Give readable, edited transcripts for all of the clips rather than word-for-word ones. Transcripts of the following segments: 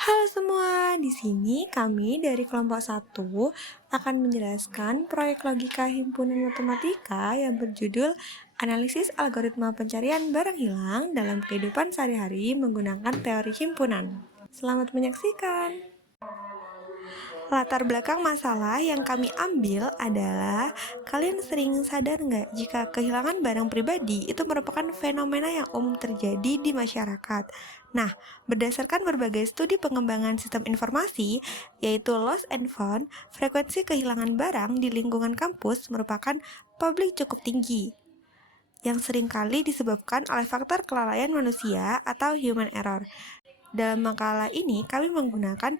Halo semua, di sini kami dari kelompok 1 akan menjelaskan proyek logika himpunan matematika yang berjudul Analisis Algoritma Pencarian Barang Hilang dalam Kehidupan Sehari-hari Menggunakan Teori Himpunan. Selamat menyaksikan. Latar belakang masalah yang kami ambil adalah kalian sering sadar nggak jika kehilangan barang pribadi itu merupakan fenomena yang umum terjadi di masyarakat. Nah, berdasarkan berbagai studi pengembangan sistem informasi, yaitu lost and found, frekuensi kehilangan barang di lingkungan kampus merupakan publik cukup tinggi, yang seringkali disebabkan oleh faktor kelalaian manusia atau human error. Dalam makalah ini, kami menggunakan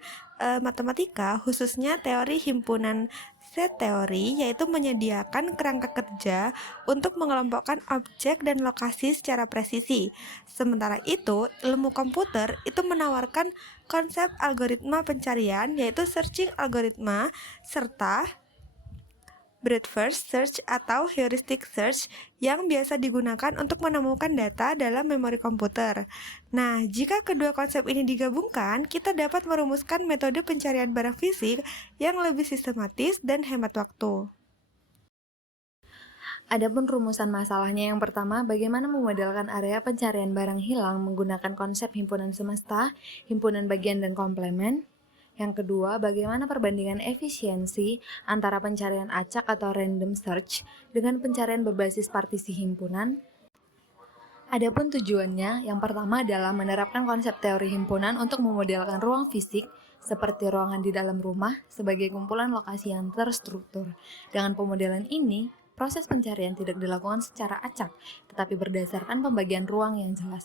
matematika, khususnya teori himpunan set teori, yaitu menyediakan kerangka kerja untuk mengelompokkan objek dan lokasi secara presisi. Sementara itu, ilmu komputer itu menawarkan konsep algoritma pencarian, yaitu searching algoritma, serta breadth first search atau heuristic search yang biasa digunakan untuk menemukan data dalam memori komputer. Nah, jika kedua konsep ini digabungkan, kita dapat merumuskan metode pencarian barang fisik yang lebih sistematis dan hemat waktu. Adapun rumusan masalahnya yang pertama, bagaimana memodelkan area pencarian barang hilang menggunakan konsep himpunan semesta, himpunan bagian dan komplemen. Yang kedua, bagaimana perbandingan efisiensi antara pencarian acak atau random search dengan pencarian berbasis partisi himpunan. Adapun tujuannya, yang pertama adalah menerapkan konsep teori himpunan untuk memodelkan ruang fisik seperti ruangan di dalam rumah sebagai kumpulan lokasi yang terstruktur. Dengan pemodelan ini, proses pencarian tidak dilakukan secara acak, tetapi berdasarkan pembagian ruang yang jelas.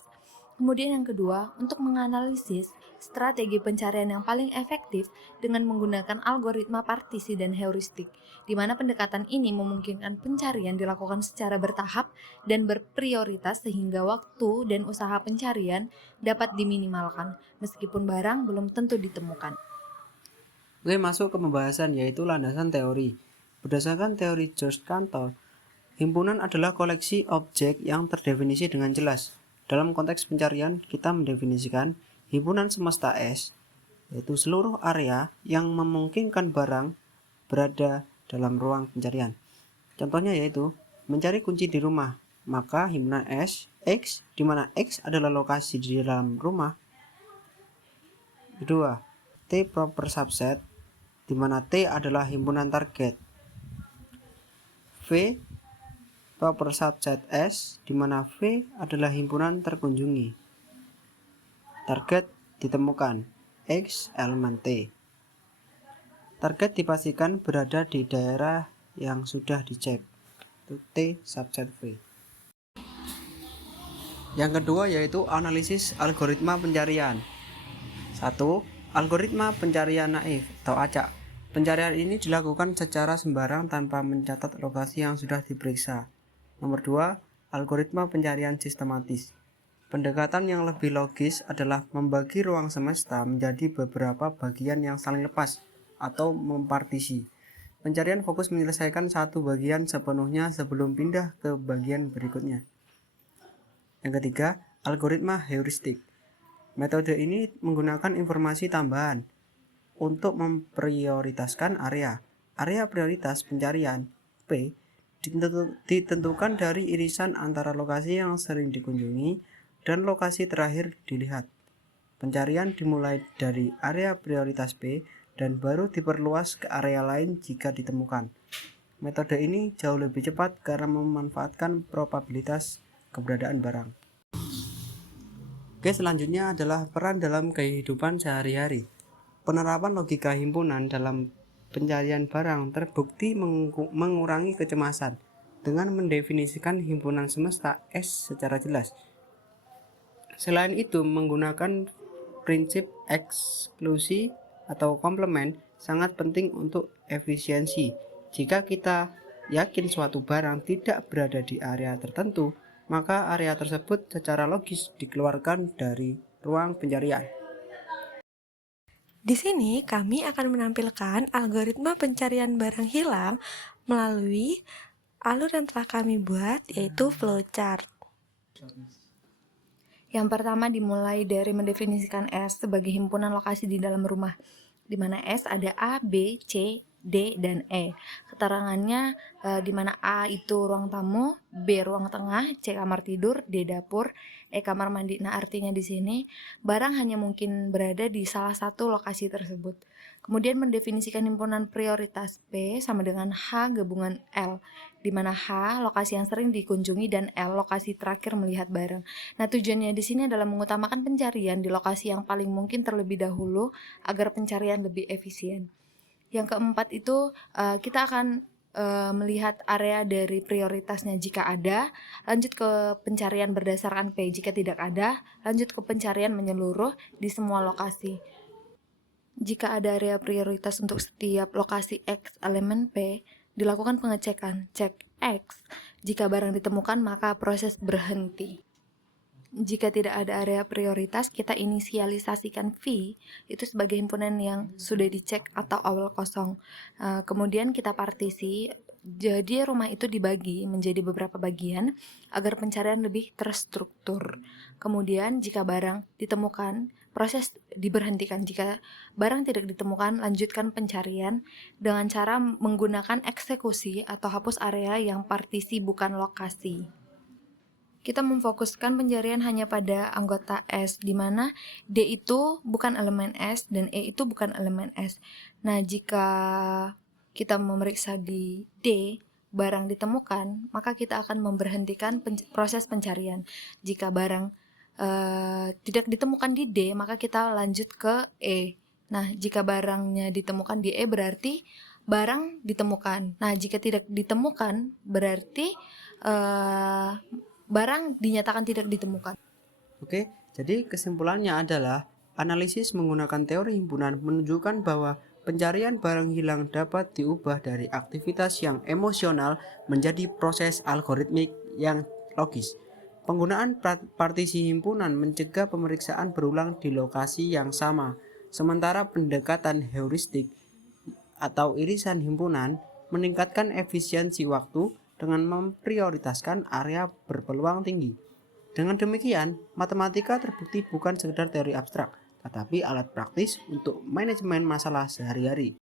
Kemudian yang kedua, untuk menganalisis strategi pencarian yang paling efektif dengan menggunakan algoritma partisi dan heuristik, di mana pendekatan ini memungkinkan pencarian dilakukan secara bertahap dan berprioritas sehingga waktu dan usaha pencarian dapat diminimalkan, meskipun barang belum tentu ditemukan. Oke, masuk ke pembahasan yaitu landasan teori. Berdasarkan teori George Cantor, himpunan adalah koleksi objek yang terdefinisi dengan jelas. Dalam konteks pencarian, kita mendefinisikan himpunan semesta S, yaitu seluruh area yang memungkinkan barang berada dalam ruang pencarian. Contohnya yaitu mencari kunci di rumah, maka himpunan S, X, di mana X adalah lokasi di dalam rumah. Kedua, T proper subset, di mana T adalah himpunan target. V proper subset S, di mana V adalah himpunan terkunjungi. Target ditemukan, X elemen T. Target dipastikan berada di daerah yang sudah dicek, itu T subset V. Yang kedua yaitu analisis algoritma pencarian. 1. Algoritma pencarian naif atau acak. Pencarian ini dilakukan secara sembarang tanpa mencatat lokasi yang sudah diperiksa. Nomor 2. Algoritma pencarian sistematis. Pendekatan yang lebih logis adalah membagi ruang semesta menjadi beberapa bagian yang saling lepas atau mempartisi. Pencarian fokus menyelesaikan satu bagian sepenuhnya sebelum pindah ke bagian berikutnya. Yang ketiga, algoritma heuristik. Metode ini menggunakan informasi tambahan untuk memprioritaskan area. Area prioritas pencarian P ditentukan dari irisan antara lokasi yang sering dikunjungi dan lokasi terakhir dilihat. Pencarian dimulai dari area prioritas P dan baru diperluas ke area lain jika ditemukan. Metode ini jauh lebih cepat karena memanfaatkan probabilitas keberadaan barang. Oke, selanjutnya adalah peran dalam kehidupan sehari-hari. Penerapan logika himpunan dalam pencarian barang terbukti mengurangi kecemasan dengan mendefinisikan himpunan semesta S secara jelas. Selain itu, menggunakan prinsip eksklusi atau komplement sangat penting untuk efisiensi. Jika kita yakin suatu barang tidak berada di area tertentu, maka area tersebut secara logis dikeluarkan dari ruang pencarian. Di sini kami akan menampilkan algoritma pencarian barang hilang melalui alur yang telah kami buat, yaitu flowchart. Yang pertama dimulai dari mendefinisikan S sebagai himpunan lokasi di dalam rumah, di mana S ada A, B, C, D, dan E. Keterangannya di mana A itu ruang tamu, B ruang tengah, C kamar tidur, D dapur, E kamar mandi. Nah, artinya di sini barang hanya mungkin berada di salah satu lokasi tersebut. Kemudian mendefinisikan himpunan prioritas P sama dengan H gabungan L, di mana H lokasi yang sering dikunjungi dan L lokasi terakhir melihat barang. Nah, tujuannya di sini adalah mengutamakan pencarian di lokasi yang paling mungkin terlebih dahulu agar pencarian lebih efisien. Yang keempat itu kita akan melihat area dari prioritasnya jika ada, lanjut ke pencarian berdasarkan P jika tidak ada, lanjut ke pencarian menyeluruh di semua lokasi. Jika ada area prioritas untuk setiap lokasi X elemen P, dilakukan pengecekan, cek X. Jika barang ditemukan, maka proses berhenti. Jika tidak ada area prioritas, kita inisialisasikan V itu sebagai himpunan yang sudah dicek atau awal kosong. Kemudian kita partisi, jadi rumah itu dibagi menjadi beberapa bagian agar pencarian lebih terstruktur. Kemudian jika barang ditemukan, proses diberhentikan. Jika barang tidak ditemukan, lanjutkan pencarian dengan cara menggunakan eksekusi atau hapus area yang partisi bukan lokasi. Kita memfokuskan pencarian hanya pada anggota S, di mana D itu bukan elemen S dan E itu bukan elemen S. Nah, jika kita memeriksa di D, barang ditemukan, maka kita akan memberhentikan proses pencarian. Jika barang tidak ditemukan di D, maka kita lanjut ke E. Nah, jika barangnya ditemukan di E berarti barang ditemukan. Nah, jika tidak ditemukan berarti barang dinyatakan tidak ditemukan. Oke, jadi kesimpulannya adalah analisis menggunakan teori himpunan menunjukkan bahwa pencarian barang hilang dapat diubah dari aktivitas yang emosional menjadi proses algoritmik yang logis. Penggunaan partisi himpunan mencegah pemeriksaan berulang di lokasi yang sama, sementara pendekatan heuristik atau irisan himpunan meningkatkan efisiensi waktu dengan memprioritaskan area berpeluang tinggi. Dengan demikian, matematika terbukti bukan sekedar teori abstrak, tetapi alat praktis untuk manajemen masalah sehari-hari.